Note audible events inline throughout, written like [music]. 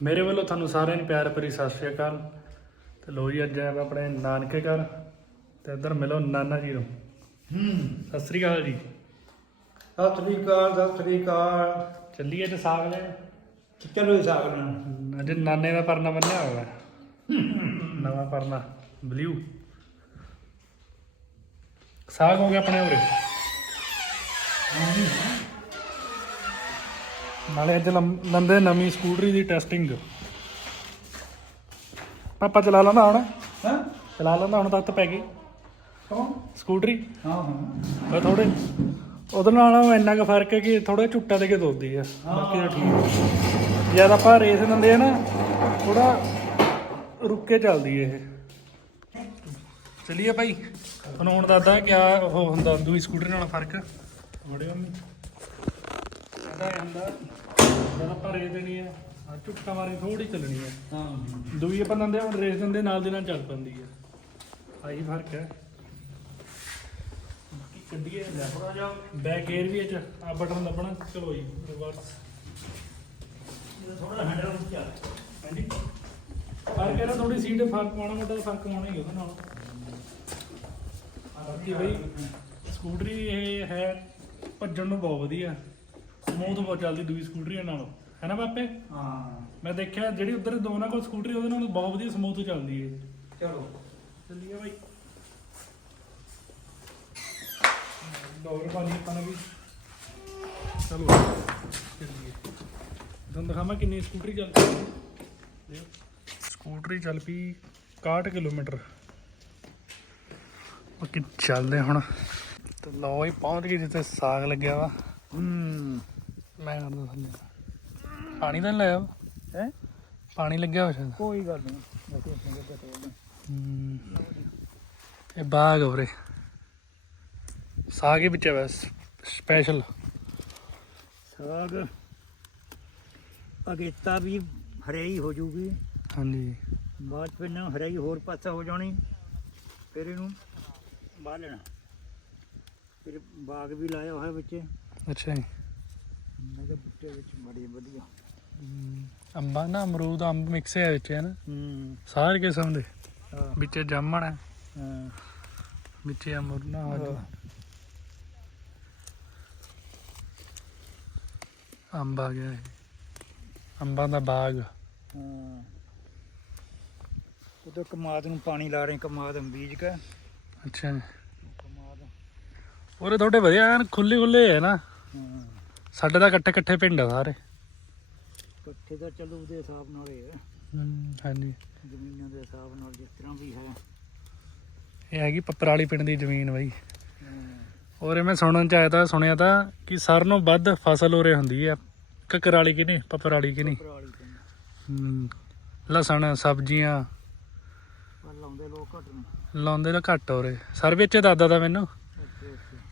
ਮੇਰੇ ਵੱਲੋਂ ਤੁਹਾਨੂੰ ਸਾਰਿਆਂ ਨੂੰ ਪਿਆਰ ਭਰੀ ਸਤਿ ਸ਼੍ਰੀ ਅਕਾਲ। ਤੇ ਲੋ ਜੀ ਅੱਜ ਆਏ ਆਪਾਂ ਆਪਣੇ ਨਾਨਕੇ ਘਰ ਤੇ ਇੱਧਰ ਮਿਲੋ ਨਾਨਾ ਜੀ ਨੂੰ। ਹੂੰ। ਸਤਿ ਸ਼੍ਰੀ ਅਕਾਲ ਜੀ। ਸਤਿ ਸ੍ਰੀ ਅਕਾਲ ਸਤਿ ਸ੍ਰੀ ਅਕਾਲ। ਚੱਲੀਏ ਤੇ ਸਾਗ ਲੈ ਚਲੋ ਇਸ ਆਗ ਨਾਲ ਅੱਜ ਨਾਨੇ ਦਾ ਪਰਨਾ ਬੰਨਿਆ ਹੋਇਆ ਨਵਾਂ ਪਰਨਾ ਬਲੂ ਸਾਗ ਹੋ ਗਿਆ ਆਪਣੇ ਉਰੇ। ਨਾਲੇ ਅੱਜ ਲੰ- ਲੰਦੇ ਨਵੀਂ ਸਕੂਟਰੀ ਦੀ ਟੈਸਟਿੰਗ ਪਾਪਾ ਚਲਾ ਲੈਂਦਾ ਹੁਣ। ਹਾਂ? ਚਲਾ ਲੈਂਦਾ ਹੁਣ ਤੱਕ ਪੈ ਗਈ। ਕੌਣ? ਸਕੂਟਰੀ। ਹਾਂ ਹਾਂ। ਉਹ ਥੋੜੇ ਉਹਦੇ ਨਾਲ ਇੰਨਾ ਕੁ ਫ਼ਰਕ ਹੈ ਕਿ ਥੋੜਾ ਝੁੱਟਾ ਦੇ ਕੇ ਦੋਦੀ ਆ ਬਾਕੀ ਤਾਂ ਠੀਕ ਹੈ। ਜਦ ਆਪਾਂ ਰੇਸ ਦਿੰਦੇ ਆ ਨਾ ਥੋੜਾ ਰੁੱਕ ਕੇ ਚੱਲਦੀ ਇਹ। ਚਲਿਏ ਭਾਈ ਤੁਹਾਨੂੰ ਹੁਣ ਦੱਸਦਾ ਕਿਆ ਉਹ ਹੁੰਦਾ ਦੂਈ ਸਕੂਟਰ ਨਾਲ ਫ਼ਰਕ। ਬੜੇ ਮੰਮੀ ਇਹਦਾ ਇਹ ਹੁੰਦਾ ਦੇਣੀ ਹੈ। ਆ ਝੁੱਟਾ ਥੋੜੀ ਚੱਲਣੀ ਹੈ। ਹਾਂ ਦੂਈ ਆਪਾਂ ਦਿੰਦੇ ਹੁਣ ਰੇਸ ਦਿੰਦੇ ਨਾਲ ਦੇ ਨਾਲ ਚੱਲ ਪੈਂਦੀ ਹੈ। ਆਹੀ ਫ਼ਰਕ ਹੈ। ਬਾਕੀ ਕੱਢੀਏ। ਲੈ ਥੋੜਾ ਜਿਹਾ ਬੈਕ 에ਅਰ ਵੀ ਇਹ ਚ ਆ ਬਟਨ ਦੱਬਣਾ ਚਲੋ ਜੀ ਰਿਵਰਸ ਥੋੜਾ ਹੈਂਡਲ ਉੱਚਾ ਹਾਂਜੀ। ਫ਼ਰਕ ਹੈ ਨਾ ਥੋੜੀ ਸੀਟ ਫ਼ਰਕ ਪਾਉਣਾ ਮੋਟਾ ਫ਼ਰਕ ਪਾਉਣਾ ਹੀ ਉਹਦੇ ਨਾਲ। ਬਾਕੀ ਬਈ ਸਕੂਟਰੀ ਇਹ ਹੈ ਭੱਜਣ ਨੂੰ ਬਹੁਤ ਵਧੀਆ। ਸਮੂਥ ਬਹੁਤ ਚੱਲਦੀ ਦੂਜੀ ਸਕੂਟਰੀਆਂ ਨਾਲੋਂ। ਹੈ ਨਾ ਪਾਪੇ ਹਾਂ। ਮੈਂ ਦੇਖਿਆ ਜਿਹੜੀ ਉਧਰ ਦੋਨਾਂ ਕੋਲ ਸਕੂਟਰੀ ਉਹਦੇ ਨਾਲ ਬਹੁਤ ਵਧੀਆ ਸਮੂਥ ਚੱਲਦੀ ਏ। ਚਲੋ। ਚੱਲੀਏ ਬਾਈ। ਡੋਰ ਪਾਣੀ ਆਪਾਂ ਨੇ ਵੀ। ਚਲੋ। ਚੱਲੀਏ। ਤੁਹਾਨੂੰ ਦਿਖਾਵਾਂ ਕਿੰਨੀ ਸਕੂਟਰੀ ਚੱਲ ਪਈ। ਸਕੂਟਰੀ ਚੱਲ ਪਈ 61 ਕਿਲੋਮੀਟਰ। ਬਾਕੀ ਚੱਲਦੇ ਹੁਣ। ਤੇ ਲਓ ਹੀ ਪਹੁੰਚ ਗਏ ਜਿੱਥੇ ਸਾਗ ਲੱਗਿਆ ਵਾ। ਹੂੰ। ਮੈਂ ਕਰਦਾ ਥੱਲੇ। ਪਾਣੀ ਤਾਂ ਨੀ ਲਾਇਆ ਹੈ? ਪਾਣੀ ਲੱਗਿਆ ਹੋਇਆ ਸ਼ਾਇਦ। ਕੋਈ ਗੱਲ ਨਹੀਂ ਸੰਗਤ ਹਮ, ਇਹ ਬਾਗ ਉਰੇ। ਸਾਗ ਹੀ ਵਿੱਚ ਹੈ ਬਸ। ਸਪੈਸ਼ਲ ਸਾਗ ਅਗੇਤਾ ਵੀ ਹਰਿਆਈ ਹੋ ਜੂਗੀ ਹਾਂਜੀ। ਬਾਅਦ ਫਿਰ ਨਾ ਹਰਿਆਈ ਹੋਰ ਪਾਸਾ ਹੋ ਜਾਣੀ। ਫਿਰ ਇਹਨੂੰ ਬਾਲਣਾ। ਫਿਰ ਬਾਗ ਵੀ ਲਾਇਆ ਹੋਇਆ ਵਿੱਚ। ਅੱਛਾ ਜੀ। ਮੈਂ ਕਿਹਾ ਬੁੱਟੇ ਵਿੱਚ ਬੜੀ ਵਧੀਆ। ਹਮ, ਅੰਬਾਂ ਨਾ ਅਮਰੂਦ ਅੰਬ ਮਿਕਸ ਹੈ ਵਿੱਚ ਹੈ ਨਾ? ਹੂੰ। ਸਾਰੇ ਕਿਸਮ ਦੇ। ਹਾਂ। ਵਿੱਚ ਜਾਮਣ ਹੈ। ਹਾਂ। ਵਿੱਚ ਅਮਰੂਦ ਨਾ ਅੰਬ ਆ ਗਿਆ ਇਹ। ਅੰਬਾਂ ਦਾ ਬਾਗ। ਹਾਂ। ਉਹ ਤਾਂ ਕਮਾਦ ਨੂੰ ਪਾਣੀ ਲਾ ਰਹੇ ਕਮਾਦ ਬੀਜ ਕੇ। ਅੱਛਾ। ਜੀ ਕਮਾਦ। ਉਰੇ ਤੁਹਾਡੇ ਵਧੀਆ ਐਨ ਖੁੱਲੇ ਖੁੱਲੇ ਹੈ ਨਾ। ਹਾਂ। ਸਾਡੇ ਤਾਂ ਇਕੱਠੇ ਇਕੱਠੇ ਪਿੰਡ ਆ ਸਾਰੇ। ਇਕੱਠੇ ਤਾਂ ਚੱਲੋ ਉਹਦੇ ਹਿਸਾਬ ਨਾਲ ਹੀ ਹੈ ਹਾਂਜੀ। ਜ਼ਮੀਨਾਂ ਦੇ ਹਿਸਾਬ ਨਾਲ ਜਿਸ ਤਰ੍ਹਾਂ ਵੀ ਹੈ। ਇਹ ਹੈਗੀ ਪੱਪਰਾਲੀ ਪਿੰਡ ਦੀ ਜ਼ਮੀਨ ਬਾਈ। ਹਾਂ, ਔਰ ਮੈਂ ਸੁਣਨ ਚ ਆਇਆ ਤਾਂ ਸੁਣਿਆ ਤਾਂ ਕਿ ਸਰ ਨੂੰ ਵੱਧ ਫਸਲ ਉਰੇ ਹੁੰਦੀ ਆ। ਕਕਰਾਲੀ ਕਿ ਨਹੀਂ ਪਪਰਾਲੀ ਕਿ ਨਹੀਂ? ਲਸਣ ਸਬਜ਼ੀਆਂ। ਲਾਉਂਦੇ ਲੋਕ ਘੱਟ ਨੇ। ਲਾਉਂਦੇ ਤਾਂ ਘੱਟ ਉਰੇ। ਸਰ ਵਿੱਚ ਦਾਦਾ ਦਾ ਮੈਨੂੰ।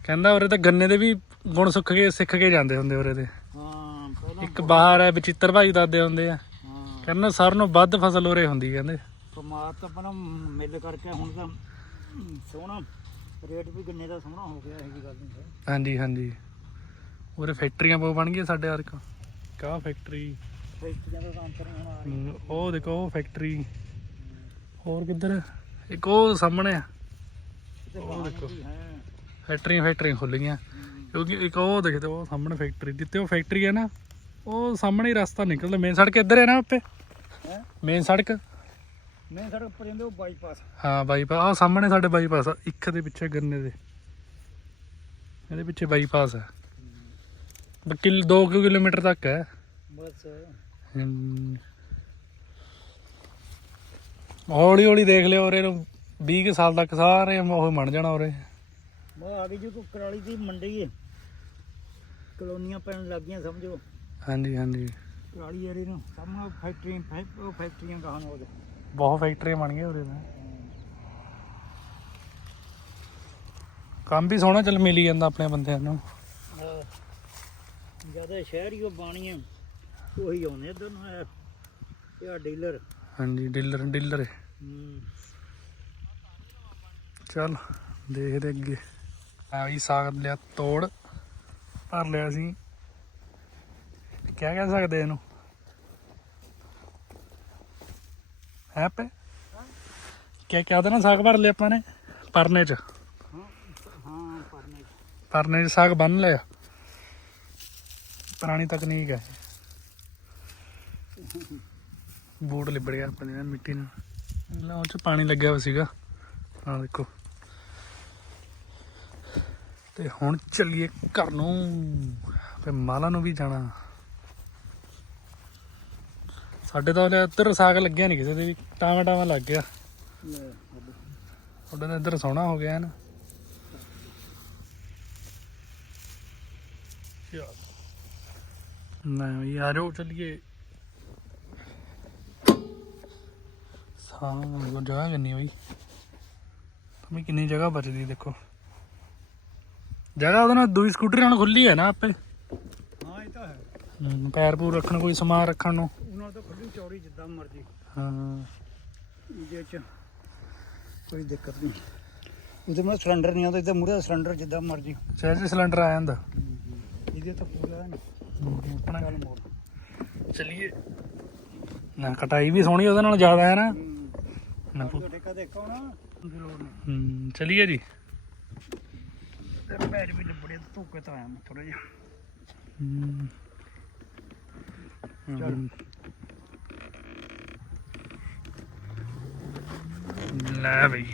ਕਹਿੰਦਾ ਉਰੇ ਤਾਂ ਗੰਨੇ ਦੇ ਵੀ ਗੁਣ ਸੁੱਖ ਕੇ ਸਿੱਖ ਕੇ ਜਾਂਦੇ ਹੁੰਦੇ ਉਰੇ ਦੇ। ਹਾਂ ਪਹਿਲਾਂ ਇੱਕ ਬਾਹਰ ਹੈ ਬਚਿੱਤਰ ਭਾਈ ਦਾਦੇ ਹੁੰਦੇ ਆ। ਹਾਂ। ਕਹਿੰਦਾ ਸਰ ਨੂੰ ਵੱਧ ਫਸਲ ਉਰੇ ਹੁੰਦੀ ਕਹਿੰਦੇ। ਕਮਾਦ ਤਾਂ ਆਪਣਾ ਮਿਲ ਕਰਕੇ ਹੁਣ ਤਾਂ ਸੋਹਣਾ ਰੇਟ ਵੀ ਗੰਨੇ ਦਾ ਸੋਹਣਾ ਹੋ ਗਿਆ ਇਹ ਜੀ ਗੱਲ ਨਹੀਂ ਹਾਂਜੀ ਹਾਂਜੀ। ਉਰੇ ਫੈਕਟਰੀਆਂ ਬਹੁਤ ਬਣ ਗਈਆਂ ਸਾਡੇ ਵਰਕ ਕਾ ਫੈਕਟਰੀ। ਫੈਕਟਰੀਆਂ ਦਾ ਕੰਮ ਕਰਨ ਹੁਣ ਆ ਰਹੀ ਹਮ, ਉਹ ਦੇਖੋ ਉਹ ਫੈਕਟਰੀ। ਹੋਰ ਕਿੱਧਰ? ਇੱਕ ਉਹ ਸਾਹਮਣੇ ਆ। ਉਹ ਦੇਖੋ। ਹੈ। ਫੈਕਟਰੀਆਂ ਫੈਕਟਰੀਆਂ ਖੁੱਲ ਗਈਆਂ ਕਿਉਂਕਿ ਇੱਕ ਉਹ ਦੇਖਦੇ ਉਹ ਸਾਹਮਣੇ ਫੈਕਟਰੀ ਜਿੱਥੇ ਉਹ ਫੈਕਟਰੀ ਹੈ ਨਾ ਉਹ ਸਾਹਮਣੇ ਹੀ ਰਸਤਾ ਨਿਕਲਦਾ। ਮੇਨ ਸੜਕ ਇੱਧਰ ਹੈ ਨਾ ਉੱਤੇ? ਮੇਨ ਸੜਕ? ਮੈਂ ਸੜਕ ਉੱਪਰ ਜਾਂਦੇ ਉਹ ਬਾਈਪਾਸ ਹਾਂ ਬਾਈਪਾਸ ਆਹ ਸਾਹਮਣੇ ਸਾਡੇ ਬਾਈਪਾਸ ਆ ਇੱਕ ਦੇ ਪਿੱਛੇ ਗੰਨੇ ਦੇ। ਇਹਦੇ ਪਿੱਛੇ ਬਾਈਪਾਸ ਹੈ। ਬਾਕੀ 2 ਕਿਲੋਮੀਟਰ ਤੱਕ ਹੈ। ਬਸ। ਹੌਲੀ ਹੌਲੀ ਦੇਖ ਲਿਓ ਔਰ ਇਹਨੂੰ 20 ਕੁ ਸਾਲ ਤੱਕ ਸਾਰੇ ਉਹ ਬਣ ਜਾਣਾ ਉਰੇ। ਮੈਂ ਆ ਗਈ ਜੋ ਕੁਕਰਾਲੀ ਦੀ ਮੰਡੀ। ਹੈ ਕਲੋਨੀਆਂ ਪੈਣ ਲੱਗੀਆਂ ਸਮਝੋ। ਹਾਂਜੀ ਹਾਂਜੀ। ਕੁਕਰਾਲੀ ਏਰੀਏ ਨੂੰ ਸਾਹਮਣੇ ਫੈਕਟਰੀਆਂ ਫੈਕ- ਉਹ ਫੈਕਟਰੀਆਂ ਕਹਾਂ ਉਹਦੇ। ਬਹੁਤ ਫੈਕਟਰੀਆਂ ਬਣ ਗਈਆਂ ਉਰੇ ਤਾਂ। ਕੰਮ ਵੀ ਸੋਹਣਾ ਚੱਲ ਮਿਲੀ ਜਾਂਦਾ ਆਪਣੇ ਬੰਦਿਆਂ ਨੂੰ। ਜ਼ਿਆਦਾ ਸ਼ਹਿਰ ਹੀ ਉਹ ਬਾਣੀਆਂ। ਉਹੀ ਆਉਂਦੇ ਇੱਧਰ ਨੂੰ ਇਹ। ਇਹ ਆ ਡੀਲਰ। ਹਾਂਜੀ ਡੀਲਰ ਡੀਲਰ। ਹੂੰ। ਚੱਲ ਦੇਖਦੇ ਅੱਗੇ। ਆ ਵੀ ਸਾਗ ਲਿਆ, ਤੋੜ ਭਰ ਲਿਆ ਸੀ। ਕਿਆ ਕਹਿ ਸਕਦੇ ਇਹਨੂੰ? ਹੈ ਕਿਆ ਕਿਆ ਉਹਦੇ ਨਾਲ ਸਾਗ ਭਰ ਲਿਆ ਆਪਾਂ ਨੇ, ਪਰਨੇ ਚ। ਹਾਂ ਪਰਨੇ ਪਰਨੇ ਚ ਸਾਗ ਬੰਨ ਲਿਆ। ਪੁਰਾਣੀ ਤਕਨੀਕ ਹੈ। ਬੂਟ ਲਿਬੜ ਗਿਆ ਆਪਣੇ ਨਾਲ ਮਿੱਟੀ ਨਾਲ ਉਹ ਚ ਪਾਣੀ ਲੱਗਿਆ ਹੋਇਆ ਸੀਗਾ। ਆਹ ਦੇਖੋ। ਤੇ ਹੁਣ ਚੱਲੀਏ ਘਰ ਨੂੰ। ਫੇ ਮਾਲਾ ਨੂੰ ਵੀ ਜਾਣਾ। ਸਾਡੇ ਤਾਂ ਹਲੇ ਇੱਧਰ ਸਾਗ ਲੱਗਿਆ ਨਹੀਂ ਕਿਸੇ ਦੇ ਵੀ, ਟਾਵਾਂ ਟਾਵਾਂ ਲੱਗ ਗਿਆ। ਲੈ ਤੁਹਾਡਾ ਤਾਂ ਇੱਧਰ ਸੋਹਣਾ ਹੋ ਗਿਆ ਨਾ। ਨਾ ਯਾਰ ਉਹ ਚੱਲੀਏ। ਸਾਂ ਜਗ੍ਹਾ ਕਿੰਨੀ ਹੋਈ ਤੁਮੀ ਕਿੰਨੀ ਜਗ੍ਹਾ ਬਚਦੀ ਦੇਖੋ। ਜਗ੍ਹਾ ਉਹਦੇ ਨਾਲ ਦੂਈ ਸਕੂਟਰ ਨਾਲ ਖੁੱਲੀ ਹੈ ਨਾ ਆਪੇ। ਹਾਂ ਇਹ ਤਾਂ ਹੈ। ਹਮ, ਪੈਰ ਪੂਰ ਰੱਖਣ ਕੋਈ ਸਮਾਨ ਰੱਖਣ ਨੂੰ। ਉਹਨਾਂ ਤੋਂ ਖੁੱਲੀ ਚੌੜੀ ਜਿੱਦਾਂ ਮਰਜ਼ੀ। ਹਾਂ। ਇਹਦੇ ਚ ਕੋਈ ਦਿੱਕਤ ਨਹੀਂ। ਉਹਦੇ ਮੈਂ ਸਿਲੰਡਰ ਨਹੀਂ ਆਉਂਦਾ ਇਹਦਾ ਮੂਰੇ ਸਿਲੰਡਰ ਜਿੱਦਾਂ ਮਰਜ਼ੀ। ਸਿਲੰਡਰ ਆ ਜਾਂਦਾ। ਇਹਦੇ ਤਾਂ ਪੂਰਾ ਹੈ ਆਪਣਾ ਗੱਲ ਮੋੜ। ਚੱਲੀਏ। ਨਾ ਕਟਾਈ ਵੀ ਸੋਹਣੀ ਉਹਦੇ ਨਾਲ ਜ਼ਿਆਦਾ ਹੈ ਨਾ। ਨਾ ਪੁ- ਤੁਹਾਡੇ ਕਦੇ ਦੀ ਲੋੜ ਨਹੀਂ ਹਮ, ਚੱਲੀਏ ਜੀ। ਤੇ ਪੈਰ ਵੀ ਲਿਬੜੇ ਧੋਕੇ ਤਾਂ ਆਇਆ ਮੈਂ ਥੋੜਾ ਜਿਹਾ। ਚੱਲ। ਲੈ ਬਈ।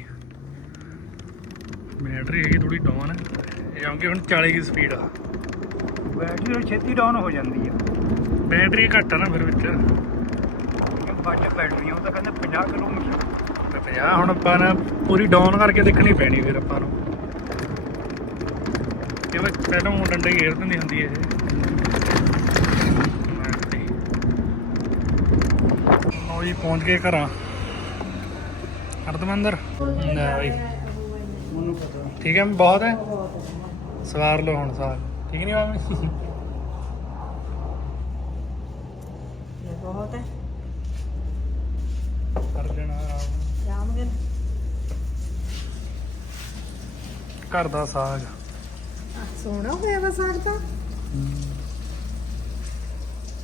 ਬੈਟਰੀ ਹੈਗੀ ਥੋੜੀ ਡਾਊਨ ਹੈ ਕਿਉਂਕਿ ਹੁਣ 40 ਦੀ ਸਪੀਡ ਆ। ਬੈਟਰੀ ਛੇਤੀ ਡਾਊਨ ਹੋ ਜਾਂਦੀ ਆ। ਬੈਟਰੀ ਘੱਟ ਆ ਨਾ ਫਿਰ ਵਿੱਚ। ਇਹ ਬੱਜ ਬੈਟਰੀਆਂ ਉਹ ਤਾਂ ਕਹਿੰਦੇ 50 ਕਿਲੋਮੀਟਰ। ਤੇ 50 ਹੁਣ ਆਪਾਂ ਨਾ ਪੂਰੀ ਡਾਊਨ ਕਰਕੇ ਦੇਖਣੀ ਪੈਣੀ ਫਿਰ ਆਪਾਂ ਨੂੰ। ਕਿਉਂਕਿ ਪਹਿਲਾਂ ਉਹ ਡੰਡੇ ਘੇਰ ਦਿੰਦੀ ਹੁੰਦੀ ਇਹ ਲਓ ਜੀ ਪਹੁੰਚ ਗਏ ਘਰਾਂ। ਅਰਦਮੰਦਰ ਲੈ ਬਈ। ਮੈਨੂੰ ਪਤਾ ਠੀਕ ਹੈ ਬਹੁਤ ਹੈ? ਸਵਾਰ ਲਓ ਹੁਣ ਸਾਗ ਠੀਕ ਨਹੀਂ ਮਾਮੀ? ਇਹ ਬਹੁਤ ਹੈ। ਕਰ ਲੈਣਾ। ਘਰ ਦਾ ਸਾਗ ਸੋਹਣਾ ਹੋਇਆ ਵਾ ਸਾਗ ਤਾਂ?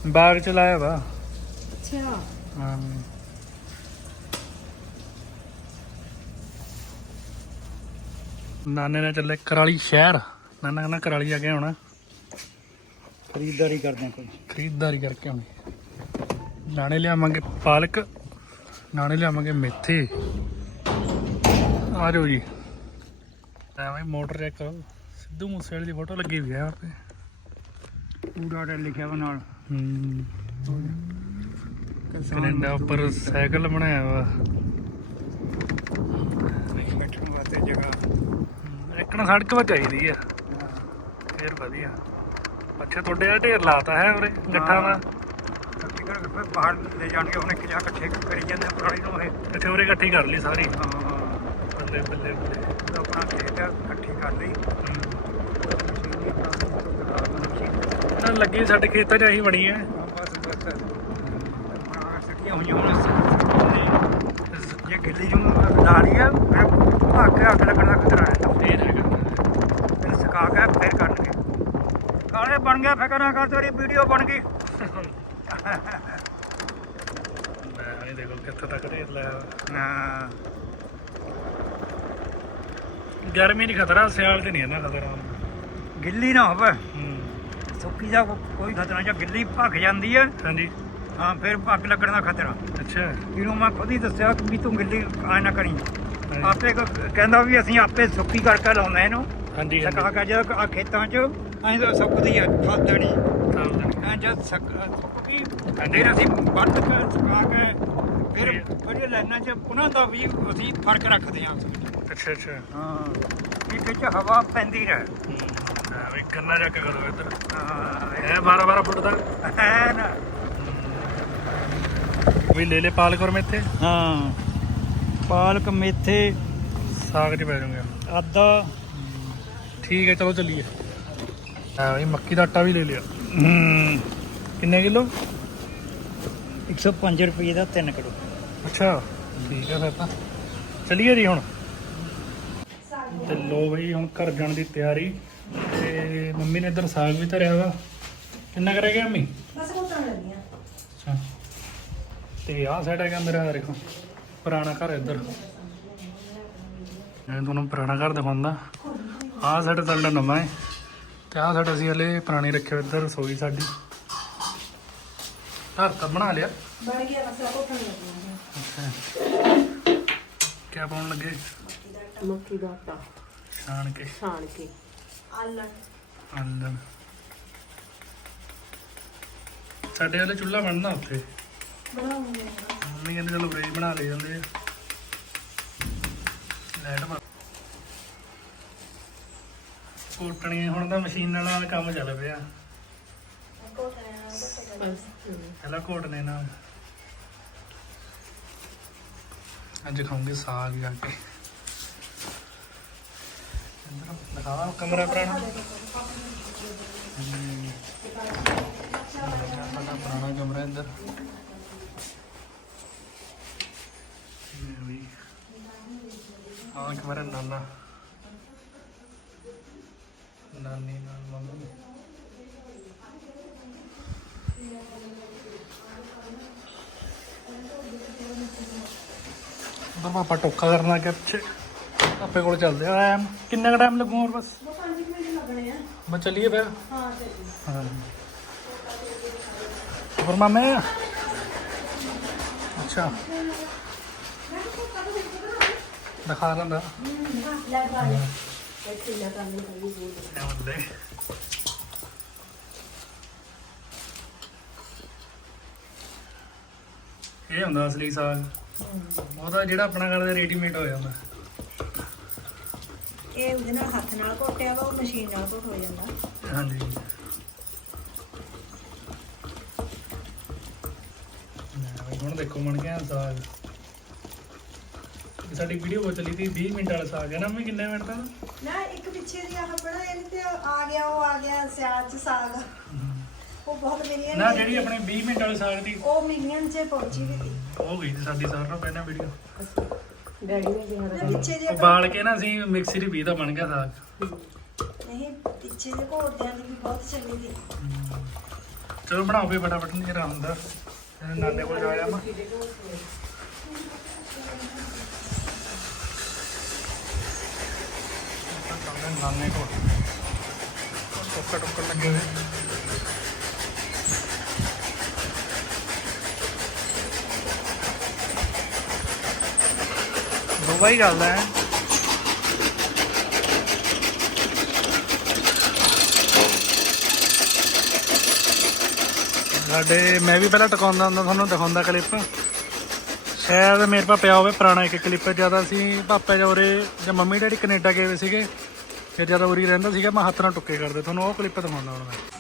ਬਾਗ ਚ ਲਾਇਆ ਵਾ। ਅੱਛਾ। ਹਾਂ। ਨਾਨੇ ਨੇ ਚੱਲੇ ਕਰਾਲੀ ਸ਼ਹਿਰ। ਨਾਨਾ ਕਹਿੰਦਾ ਕਰਾਲੀ ਆ ਕੇ ਆਉਣਾ। ਖਰੀਦਦਾਰੀ ਕਰਦੇ ਆ ਕੋਈ। ਖਰੀਦਦਾਰੀ ਕਰਕੇ ਆਉਣੀ। ਨਾਲੇ ਲਿਆਵਾਂਗੇ ਪਾਲਕ। ਨਾਲੇ ਲਿਆਵਾਂਗੇ ਮੇਥੇ। ਆ ਜਾਓ ਜੀ। ਐਵੇਂ ਮੋਟਰ ਚੈੱਕ ਕਰੋ। ਸਿੱਧੂ ਮੂਸੇਵਾਲੇ ਦੀ ਫੋਟੋ ਲੱਗੀ ਹੋਈ ਹੈ ਆਪੇ। ਪੂਰਾ ਡੇ ਲਿਖਿਆ ਵਾ ਨਾਲ। ਹੂੰ। ਕੈਨੇਡਾ ਉੱਪਰ ਸਾਈਕਲ ਬਣਾਇਆ ਵਾ। ਬੈਠਣ ਵਾਸਤੇ ਜਗ੍ਹਾ। ਇੱਕ ਨਾ ਸੜਕ ਵਾ ਚਾਹੀਦੀ ਆ। ਫੇਰ ਵਧੀਆ। ਅੱਛਾ ਤੁਹਾਡੇ ਆ ਢੇਰ ਲਾਤਾ ਹੈ ਉਰੇ ਗੱਠਾਂ ਦਾ? ਅੱਗੇ ਕਰ ਫਿਰ ਬਾਹਰ ਲੈ ਜਾਣਗੇ ਇੱਕ ਜਗ੍ਹਾ ਇਕੱਠੇ ਕਰੀ ਜਾਂਦੇ ਪੁਰਾਣੀ ਨੂੰ ਇਹ। ਅੱਛਾ ਉਰੇ ਇਕੱਠੀ ਕਰ ਲਈ ਸਾਰੀ। ਹਾਂ ਬੱਲੇ ਬੱਲੇ ਬੱਲੇ। ਆਪਣਾ ਖੇਤ ਇਕੱਠੀ ਕਰ ਲਈ ਨਾ ਲੱਗੀ ਸਾਡੇ ਖੇਤਾਂ 'ਚ ਆਹੀ ਬਣੀ ਹੈ ਜੇ ਗਿੱਲੀ ਨੂੰ ਲਾ ਲਈ ਆ ਫਿਰ ਕੇ ਅੱਗ ਲੱਗਣ ਦਾ ਖਤਰਾ ਹੈ। ਫੇਰ ਫਿਰ ਸੁਕਾ ਕੇ ਫਿਰ ਕਰਨਗੇ। ਕਾਲੇ ਬਣ ਗਿਆ ਫਿਕਰ ਨਾ ਕਰ ਤੇਰੀ ਵੀਡੀਓ ਬਣ ਗਈ। ਮੈਂ ਇਹ ਦੇਖੋ ਕਿੱਥੇ ਤੱਕ ਢੇਰ ਲਾਇਆ ਨਾ। ਗਰਮੀ ਨਹੀਂ ਖਤਰਾ ਸਿਆਲ 'ਚ ਨਹੀਂ ਇਹਨਾਂ ਖਤਰਾ ਗਿੱਲੀ ਨਾ ਹੋਵੇ। ਹੂੰ। ਸੁੱਕੀ ਦਾ ਕੋਈ ਖਤਰਾ ਜਾਂ ਗਿੱਲੀ ਭੱਖ ਜਾਂਦੀ ਹੈ। ਹਾਂਜੀ। ਹਾਂ ਫਿਰ ਅੱਗ ਲੱਗਣ ਦਾ ਖਤਰਾ। ਅੱਛਾ। ਇਹਨੂੰ ਮੈਂ ਖੁਦ ਹੀ ਦੱਸਿਆ ਕਿ ਵੀ ਤੂੰ ਗਿੱਲੀ ਆਏ ਨਾ ਕਰੀ। ਆਪੇ ਕ- ਕਹਿੰਦਾ ਵੀ ਅਸੀਂ ਆਪੇ ਸੁੱਕੀ ਕਰਕੇ ਲਾਉਂਦੇ ਇਹਨੂੰ। ਹਾਂਜੀ ਸਕਾ ਕੇ ਜਦ ਆ ਖੇਤਾਂ 'ਚ ਐਂ ਤਾਂ ਸੁੱਕਦੀ ਆ ਫਸ ਦੇਣੀ ਹਾਂਜੀ ਐਂ ਜਦ ਸੁੱਕ ਸੁੱਕ ਗਈ ਫਿਰ ਅਸੀਂ ਵੱਢ ਕੇ ਸੁਕਾ ਕੇ ਫਿਰ ਇਹ ਲਾਈਨਾਂ 'ਚ ਉਹਨਾਂ ਦਾ ਵੀ ਅਸੀਂ ਫ਼ਰਕ ਰੱਖਦੇ ਹਾਂ। ਵਿੱਚ ਅੱਛਾ ਅੱਛਾ। ਹਾਂ। ਇਹ ਚ ਹਵਾ ਪੈਂਦੀ ਰਹੇ। ਹੂੰ। ਵੀ ਕੰਨਾ ਚੱਕ ਕਰੋ ਇੱਧਰ। ਹਾਂ ਇਹ 12 12 ਫੁੱਟ ਤੱਕ ਇਹ ਹੈ। ਨਾ ਵੀ ਲੈ ਲੈ ਪਾਲਕ ਔਰ ਮੇਥੇ। ਹਾਂ। ਪਾਲਕ ਮੇਥੇ। ਸਾਗ 'ਚ ਪੈ ਜਾਊਗਾ। ਆਦਾ ਠੀਕ ਹੈ ਚਲੋ ਚੱਲੀਏ। ਹਾਂ ਵੀ ਮੱਕੀ ਦਾ ਆਟਾ ਵੀ ਲੈ ਲਿਆ। ਹੂੰ। ਕਿੰਨੇ ਕਿਲੋ? 105 ਰੁਪਏ ਦਾ 3 ਕਿਲੋ। ਅੱਛਾ ਠੀਕ ਹੈ ਫਿਰ ਤਾਂ। ਚੱਲੀਏ ਜੀ ਹੁਣ। ਤੇ ਲੋ ਬਈ ਹੁਣ ਘਰ ਜਾਣ ਦੀ ਤਿਆਰੀ। ਤੇ ਮੰਮੀ ਨੇ ਇੱਧਰ ਸਾਗ ਵੀ ਧਰਿਆ ਵਾ। ਕਿੰਨਾ ਕਰਿਆ ਗਿਆ ਮੰਮੀ? ਬਸ ਕੁੱਟਣ ਲੱਗੀਆਂ ਅੱਛਾ। ਤੇ ਆਹ ਸਾਈਡ ਹੈਗਾ ਮੇਰਾ ਦੇਖੋ ਪੁਰਾਣਾ ਘਰ ਇੱਧਰ। ਮੈਂ ਤੁਹਾਨੂੰ ਪੁਰਾਣਾ ਘਰ ਦਿਖਾਉਂਦਾ। ਆਹ ਸਾਡਾ ਤੁਹਾਡਾ ਨਵਾਂ ਹੈ। ਤੇ ਆਹ ਸਾਡਾ ਅਸੀਂ ਹਲੇ ਪੁਰਾਣੀ ਰੱਖਿਆ ਇੱਧਰ ਰਸੋਈ ਸਾਡੀ। ਘਰ ਤਾਂ ਬਣਾ ਲਿਆ। ਬਣ ਗਿਆ ਬਸ ਆਪੋ ਖਾਣ ਲੱਗਣਾ ਅੱਛਾ। ਕਿਆ ਪਾਉਣ ਲੱਗੇ? ਮੱਕੀ ਦਾ ਆਟਾ। ਛਾਣ ਕੇ ਛਾਣ ਕੇ ਆਲਣ। ਆਲਣ। ਸਾਡੇ ਵਾਲੇ ਚੁੱਲ੍ਹਾ ਬਣਨਾ ਉੱਥੇ। ਬਣਾਉਂਗੇ। ਮੰਮੀ ਕਹਿੰਦੇ ਚਲੋ ਬਰੇਜ ਬਣਾ ਲਈ ਜਾਂਦੇ ਆ। ਲਾਈਟ ਮਾਰ ਕੋਟਣੀ ਹੁਣ ਤਾਂ ਮਸ਼ੀਨ ਨਾਲ ਕੰਮ ਚੱਲ ਪਿਆ। ਪਹਿਲਾਂ ਕੋਟਨੇ ਨਾਲ। ਅੱਜ ਖਾਉਂਗੇ ਸਾਗ ਜਾ ਕੇ। ਅੰਦਰ ਦਿਖਾ ਕਮਰਾ ਪੁਰਾਣਾ। ਸਾਡਾ ਪੁਰਾਣਾ ਕਮਰਾ ਵੀ ਹਾਂ ਕਮਰਾ ਨਾਨਾ। ਨਾਨੀ ਨਾਲ ਮੰਮੀ। ਪਾਪਾ ਟੋਕਾ ਕਰਨ ਗਿਆ ਪਿੱਛੇ। ਆਪੇ ਕੋਲ ਚੱਲਦੇ ਆ। ਐਮ ਕਿੰਨਾ ਕੁ ਟਾਈਮ ਲੱਗੂ ਹੋਰ ਬਸ? ਉਹ 5 ਮਿੰਟ ਲੱਗਣੇ ਆ। ਮੈਂ ਚੱਲੀਏ ਫਿਰ? ਹਾਂ ਤੇ ਹਾਂ। ਹੋਰ ਮਾਮੇ? ਅੱਛਾ। ਦਿਖਾ ਲੈਂਦਾ ਲੈ ਇੱਥੇ ਬੋਲ ਇਹ ਹੁੰਦਾ ਅਸਲੀ ਸਾਗ। ਉਹਦਾ ਜਿਹੜਾ ਆਪਣਾ ਕਰਦੇ ਰੈਡੀਮੇਡ ਹੋ ਜਾਂਦਾ ਇਹ ਉਹਦੇ ਨਾਲ ਹੱਥ ਨਾਲ ਘੋਟਿਆ ਵਾ ਉਹ ਮਸ਼ੀਨ ਨਾਲ ਘੋਟ ਹੋ ਜਾਂਦਾ। ਹਾਂਜੀ। ਲੈ ਬਈ ਹੁਣ ਦੇਖੋ ਬਣ ਗਿਆ ਸਾਗ। ਇਹ ਸਾਡੀ ਵੀਡੀਓ ਬਹੁਤ ਚੱਲੀ ਸੀ 20 ਮਿੰਟ ਵਾਲਾ ਸਾਗ ਹੈ ਨਾ ਮੈਂ ਕਿੰਨੇ ਮਿੰਟ ਦਾ? ਨਾ ਇੱਕ ਪਿੱਛੇ ਦੀ ਆਹ ਬੜਾ ਇਹਨੇ ਤੇ ਆ ਗਿਆ ਉਹ ਆ ਗਿਆ ਸਿਆਲ ਚ ਸਾਗ। ਉਹ ਬਹੁਤ ਮੇਰੀਆਂ ਨਾ ਜਿਹੜੀ ਆਪਣੇ 20 ਮਿੰਟ ਵਾਲੇ ਸਾਗ ਦੀ ਉਹ ਮਿਲੀਅਨ ਚ ਪਹੁੰਚੀ ਵੀ ਸੀ। ਉਹ ਗਈ ਸੀ ਸਾਡੀ ਸਾਰਿਆਂ ਨਾਲੋਂ ਪਹਿਲਾਂ ਵੀਡੀਓ ਡੈਡੀ ਨੇ ਕਿਹਾ ਪਿੱਛੇ ਦੀ ਉਬਾਲ ਕੇ ਨਾ ਅਸੀਂ ਮਿਕਸੀ ਦੀ ਦਾ ਬਣ ਗਿਆ ਸਾਗ। ਨਹੀਂ ਪਿੱਛੇ ਦੇ ਘੋੜਦਿਆਂ ਦੀ ਵੀ ਬਹੁਤ ਚੱਲੀ ਸੀ। ਚਲੋ ਬਣਾਓ ਵੀ ਫਟਾਫਟ ਨਹੀਂ ਜਰਾ ਹੁੰਦਾ। ਇਹਨੇ ਨਾਨੇ ਕੋਲ ਜਾਇਆ ਮੈਂ। ਚੱਲਦੇ ਨਾਨੇ ਕੋਲ। ਟੋਕਾ ਟੋਕਾ ਲੱਗੇ ਹੋਏ। ਦੋਵਾ ਹੀ ਗੱਲ ਹੈ। ਸਾਡੇ, ਮੈਂ ਵੀ ਪਹਿਲਾਂ ਟਕਾਉਂਦਾ ਹੁੰਦਾ, ਤੁਹਾਨੂੰ ਦਿਖਾਉਂਦਾ ਕਲਿੱਪ ਸ਼ਾਇਦ ਮੇਰੇ ਪਾ ਪਿਆ ਹੋਵੇ, ਪੁਰਾਣਾ ਇੱਕ ਕਲਿੱਪ ਜ਼ਿਆਦਾ ਅਸੀਂ ਪਾਪਾ ਜੋਰੇ ਜਾਂ ਮੰਮੀ ਡੈਡੀ ਕੈਨੇਡਾ ਗਏ ਹੋਏ ਸੀਗੇ, ਫਿਰ ਜਦੋਂ ਉਰੀ ਰਹਿੰਦਾ ਸੀਗਾ, ਮੈਂ ਹੱਥ ਨਾਲ ਟੁੱਕੇ ਕਰਦੇ ਤੁਹਾਨੂੰ ਉਹ ਕਲਿੱਪ ਦਿਖਾਉਂਦਾ ਹੁਣ ਮੈਂ।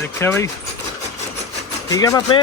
ਦੇਖਿਆ ਬਈ ਠੀਕ ਹੈ ਪਾਪੇ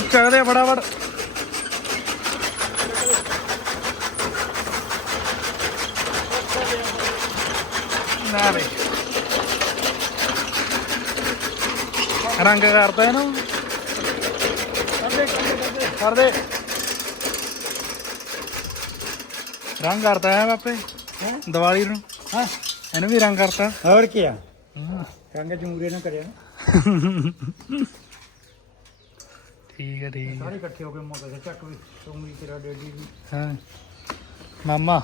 ਚੱਕਦੇ ਚੱਕਦੇ ਫਟਾਫਟ। ਨਾ ਬਈ। ਰੰਗ ਕਰਤਾ ਇਹਨੂੰ। ਕਰ ਦੇ ਰੰਗ ਕਰਤਾ ਹੈ ਬਾਪੇ। ਦੀਵਾਲੀ ਨੂੰ। ਹਾਂ। ਇਹਨੂੰ ਵੀ ਰੰਗ ਕਰਤਾ। ਹੋਰ ਕੀ ਆ? ਰੰਗ ਜਮੂਰੇ ਨਾ ਕਰਿਆ। [laughs] ਠੀਕ ਹੈ ਠੀਕ ਹੈ। ਸਾਰੇ ਇਕੱਠੇ ਹੋ ਕੇ ਮੋਟਰ ਚੱਕ ਵੀ ਤੂੰ ਵੀ ਤੇਰਾ ਡੈਡੀ ਵੀ। ਹਾਂ। ਮਾਮਾ।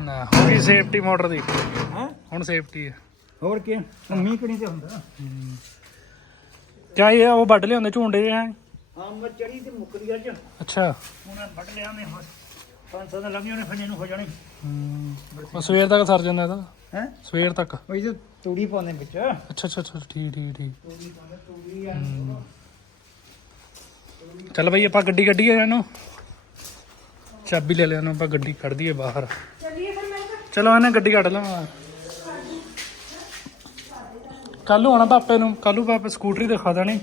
ਨਾ ਹੋ ਗਈ ਸੇਫਟੀ ਮੋਟਰ ਦੀ। ਹਾਂ? ਹੁਣ ਸੇਫਟੀ ਹੈ। ਹੋਰ ਕੀ? ਮੀਂਹ ਕਣੀ ਤੇ ਹੁੰਦਾ। ਚਾਹੀਏ ਉਹ ਵੱਢ ਲਿਆਉਂਦੇ ਝੁੰਡੇ ਹੈ। ਹਾਂ ਮੈਂ ਚੜੀ ਤੇ ਮੁੱਕਦੀ ਅੱਜ। ਅੱਛਾ। ਉਹਨਾਂ ਵੱਢ ਲਿਆ ਨੇ ਪੰਜ ਸੱਤ ਦਿਨ ਲੱਗ ਜਾਣੇ ਫਿਰ ਇਹਨੂੰ ਹੋ ਜਾਣੀ। ਹਮ, ਉਹ ਸਵੇਰ ਤੱਕ ਸਰ ਜਾਂਦਾ ਇਹਦਾ। ਹੈ? ਸਵੇਰ ਤੱਕ। ਉਹ ਇਹ ਤੂੜੀ ਪਾਉਂਦੇ ਵਿੱਚ। ਅੱਛਾ ਅੱਛਾ ਅੱਛਾ ਠੀਕ ਠੀਕ ਠੀਕ। ਤੂੜੀ ਪਾਉਂਦੇ ਤੂੜੀ ਆ ਚੱਲ ਬਈ ਆਪਾਂ ਗੱਡੀ ਕੱਢੀਏ ਇਹਨੂੰ। ਚਾਬੀ ਲੈ ਲੈਣਾ ਆਪਾਂ ਗੱਡੀ ਕੱਢ ਦਈਏ ਬਾਹਰ। ਚੱਲੀਏ ਫਿਰ ਮੈਂ ਤਾਂ। ਚਲੋ ਇਹਨੇ ਗੱਡੀ ਕੱਢ ਲਵਾਂ ਕੱਲ ਨੂੰ ਆਉਣਾ ਪਾਪੇ ਨੂੰ। ਕੱਲ ਨੂੰ ਪਾਪੇ ਸਕੂਟਰੀ ਦਿਖਾ ਦੇਣੀ।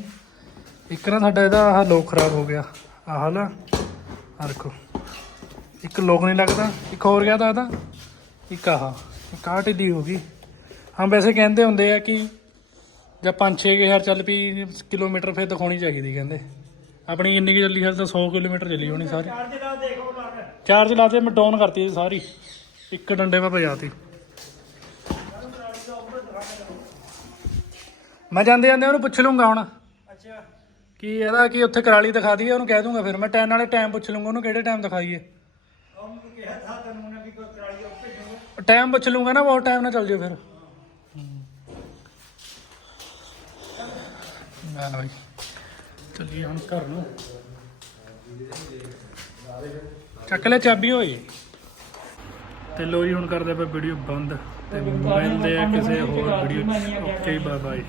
ਇੱਕ ਨਾ ਸਾਡਾ ਇਹਦਾ ਆਹ ਲੋਕ ਖਰਾਬ ਹੋ ਗਿਆ। ਆਹ ਨਾ ਆਹ ਦੇਖੋ ਇੱਕ ਲੋਕ ਨਹੀਂ ਲੱਗਦਾ ਇੱਕ ਹੋਰ ਗਿਆ ਤਾਂ ਇਹਦਾ। ਇੱਕ ਆਹ ਇੱਕ ਆਹ ਢਿੱਲੀ ਹੋ ਗਈ। ਹਾਂ ਵੈਸੇ ਕਹਿੰਦੇ ਹੁੰਦੇ ਆ ਕਿ ਜਾਂ 5-6 ਹਜ਼ਾਰ ਚੱਲ ਪਈ ਕਿਲੋਮੀਟਰ ਫਿਰ ਦਿਖਾਉਣੀ ਚਾਹੀਦੀ ਕਹਿੰਦੇ। ਆਪਣੀ ਇੰਨੀ ਕੁ ਚੱਲੀ ਹਾਲ ਤਾਂ 100 ਕਿਲੋਮੀਟਰ ਚੱਲੀ ਹੋਣੀ ਸਾਰੀ। ਚਾਰਜ ਲਾ ਦੇਖੋ ਲਾ ਮੈਂ ਡਾਊਨ ਕਰਤੀ ਸੀ ਸਾਰੀ। ਇੱਕ ਡੰਡੇ 'ਤੇ ਭਜਾਤੀ। ਮੈਂ ਜਾਂਦੇ ਜਾਂਦੇ ਉਹਨੂੰ ਪੁੱਛ ਲੂੰਗਾ ਹੁਣ। ਅੱਛਾ। ਕਿ ਇਹਦਾ ਕੀ ਉੱਥੇ ਕਰਾਲੀ ਦਿਖਾ ਦਈਏ ਉਹਨੂੰ ਕਹਿ ਦੂੰਗਾ ਫਿਰ। ਮੈਂ ਟੈਨ ਵਾਲੇ ਟਾਈਮ ਪੁੱਛ ਲੂੰਗਾ ਉਹਨੂੰ ਕਿਹੜੇ ਟਾਈਮ ਦਿਖਾਈਏ? ਉਹਨੂੰ ਕਿਹਾ ਥਾ ਤੈਨੂੰ ਉਹਨੇ ਵੀ ਕੋਈ ਕਰਾਲੀ ਉਹ ਭੇਜੂਗਾ ਟਾਈਮ ਪੁੱਛ ਲੂੰਗਾ ਨਾ ਬਹੁਤ ਟਾਈਮ ਨਾਲ ਚੱਲ ਜਿਓ ਫਿਰ। ਮੈਂ ਬਈ ਚੱਲੀਏ ਹੁਣ ਘਰ ਨੂੰ। ਚੱਕ ਲੈ ਚਾਬੀ ਹੋਈ ਤੇ ਲੋ ਜੀ, ਹੁਣ ਕਰਦੇ ਆਪਾਂ ਵੀਡੀਓ ਬੰਦ ਤੇ ਮਿਲਦੇ ਆ ਕਿਸੇ ਹੋਰ ਵੀਡੀਓ ਓਕੇ ਬਾਏ ਬਾਏ